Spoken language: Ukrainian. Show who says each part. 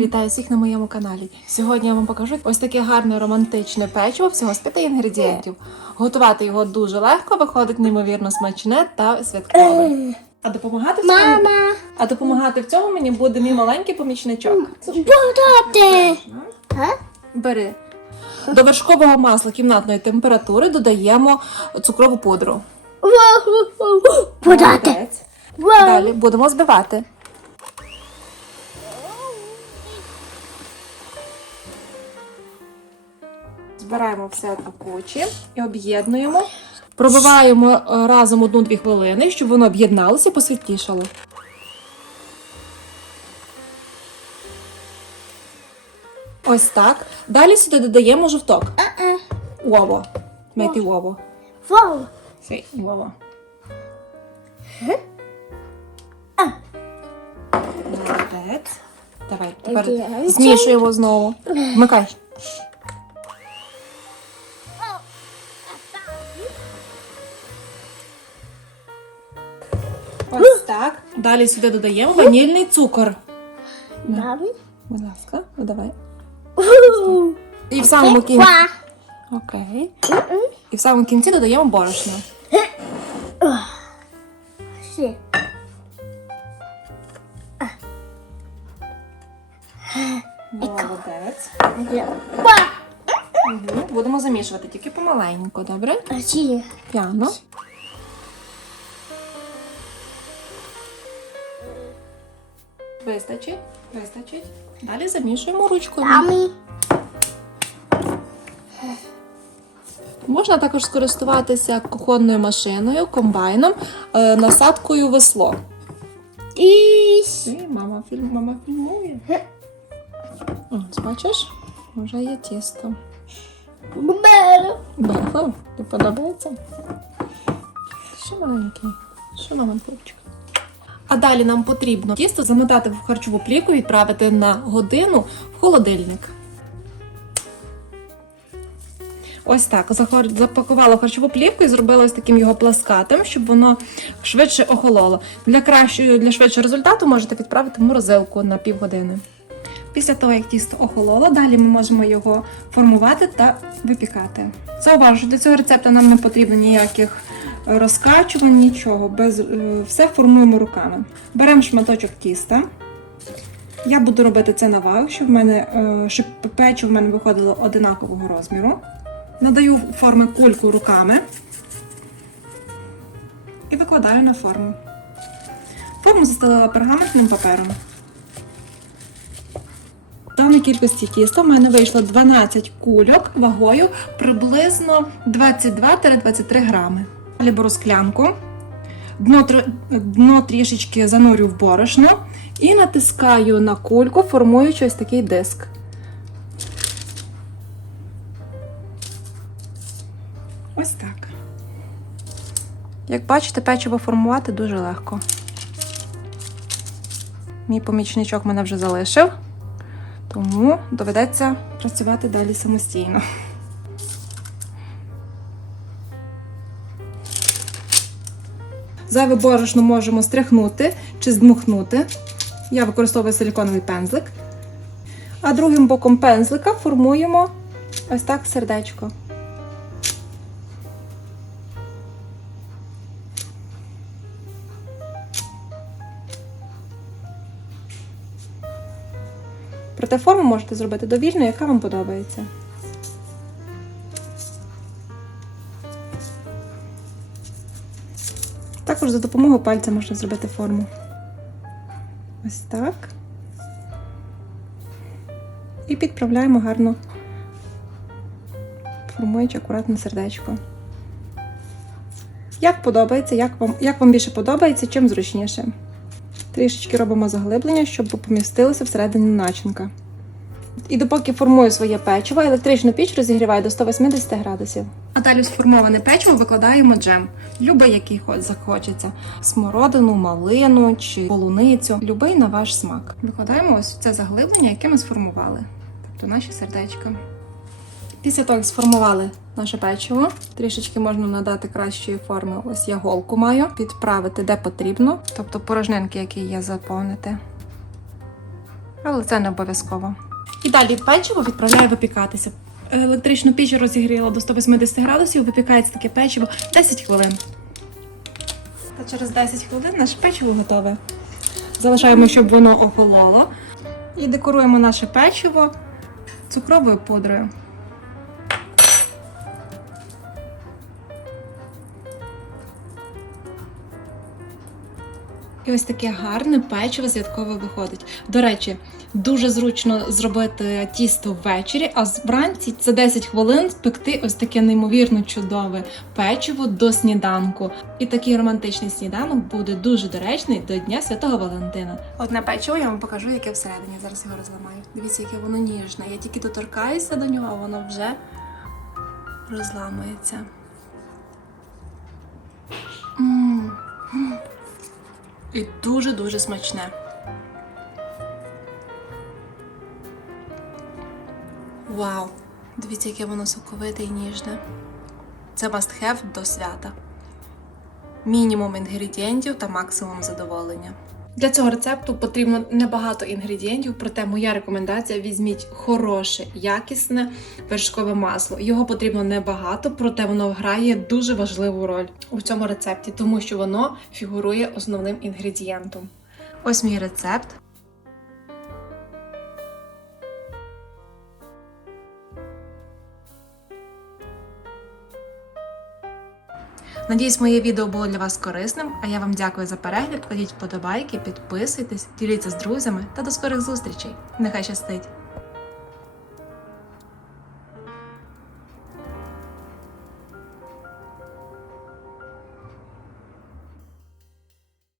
Speaker 1: Вітаю всіх на моєму каналі. Сьогодні я вам покажу ось таке гарне романтичне печиво всього з п'яти інгредієнтів. Готувати його дуже легко, виходить неймовірно смачне та святкове. А допомагати в цьому,
Speaker 2: Мама,
Speaker 1: а допомагати в цьому мені буде мій маленький помічничок.
Speaker 2: подати.
Speaker 1: Бери. До вершкового масла кімнатної температури додаємо цукрову пудру.
Speaker 2: Подати.
Speaker 1: Далі будемо збивати. Збираємо все до кучі і об'єднуємо. Пробиваємо е, разом одну-дві хвилини, щоб воно об'єдналося і посвітлішало. Ось так. Далі сюди додаємо жовток. Ово. Мейте ово.
Speaker 2: Вау.
Speaker 1: Сей. Молодець. Давай, тепер змішуємо знову. Вмикай. Ось так. Далі сюди додаємо ванільний цукор.
Speaker 2: Мамі.
Speaker 1: Будь ласка, давай. І в самому кінці. Окей. І в самому кінці додаємо борошно.
Speaker 2: Ще.
Speaker 1: Молодець.
Speaker 2: Па.
Speaker 1: Мгм. Будемо замішувати тільки помаленьку, добре?
Speaker 2: А чи?
Speaker 1: П'яно. Вистачить, вистачить. Далі замішуємо ручкою.
Speaker 2: Мамі.
Speaker 1: Можна також скористуватися кухонною машиною, комбайном, е, насадкою весло. І мама, фільм, мама фільмує. Ось, бачиш, вже є тісто.
Speaker 2: Бер.
Speaker 1: Бехо, тобі подобається? Що маленький? Мама хлопчик? А далі нам потрібно тісто замотати в харчову плівку і відправити на годину в холодильник. Ось так. Запакувала харчову плівку і зробила ось таким його пласкатим, щоб воно швидше охололо. Для кращого, для швидшого результату можете відправити в морозилку на півгодини. Після того, як тісто охололо, далі ми можемо його формувати та випікати. Зауважу, що для цього рецепту нам не потрібно ніяких розкачувань, нічого. Без, е, все формуємо руками. Беремо шматочок тіста. Я буду робити це на ваг, щоб в мене е, щоб печиво в мене виходило одинакового розміру. Надаю форми кульку руками і викладаю на форму. Форму застелила пергаментним папером. В даній кількості тіста в мене вийшло 12 кульок вагою приблизно 22-23 грами. Далі беру склянку, дно, дно трішечки занурю в борошно і натискаю на кульку, формуючи ось такий диск. Ось так. Як бачите, печиво формувати дуже легко. Мій помічничок мене вже залишив. Тому доведеться працювати далі самостійно. Зайве борошно можемо стряхнути чи здмухнути. Я використовую силіконовий пензлик. А другим боком пензлика формуємо ось так сердечко. Проте форму можете зробити довільно, яка вам подобається. Також за допомогою пальця можна зробити форму. Ось так. І підправляємо гарно, формуючи акуратне сердечко. Як подобається, як вам, як вам більше подобається, чим зручніше. Трішечки робимо заглиблення, щоб помістилося всередині начинка. І допоки формую своє печиво, електричну піч розігріваю до 180 градусів. А далі сформоване печиво викладаємо джем. Любий, який хоч захочеться. Смородину, малину чи полуницю. Любий на ваш смак. Викладаємо ось це заглиблення, яке ми сформували. Тобто наші сердечка. Після того, як сформували наше печиво, трішечки можна надати кращої форми. Ось я голку маю, підправити де потрібно, тобто порожнинки, які є, заповнити. Але це не обов'язково. І далі печиво відправляю випікатися. Електричну піч розігріла до 180 градусів, випікається таке печиво 10 хвилин. Та через 10 хвилин наше печиво готове. Залишаємо, щоб воно охололо. І декоруємо наше печиво цукровою пудрою. І ось таке гарне печиво святкове виходить. До речі, дуже зручно зробити тісто ввечері, а вранці це 10 хвилин спекти ось таке неймовірно чудове печиво до сніданку. І такий романтичний сніданок буде дуже доречний до Дня Святого Валентина. Одне печиво я вам покажу, яке всередині. Зараз його розламаю. Дивіться, яке воно ніжне. Я тільки доторкаюся до нього, а воно вже розламується. І дуже-дуже смачне. Вау! Дивіться, яке воно соковите і ніжне. Це must have до свята. Мінімум інгредієнтів та максимум задоволення. Для цього рецепту потрібно небагато інгредієнтів, проте моя рекомендація: візьміть хороше, якісне вершкове масло. Його потрібно небагато, проте воно грає дуже важливу роль у цьому рецепті, тому що воно фігурує основним інгредієнтом. Ось мій рецепт. Надіюсь, моє відео було для вас корисним, а я вам дякую за перегляд. Кладіть вподобайки, підписуйтесь, діліться з друзями та до скорих зустрічей. Нехай щастить!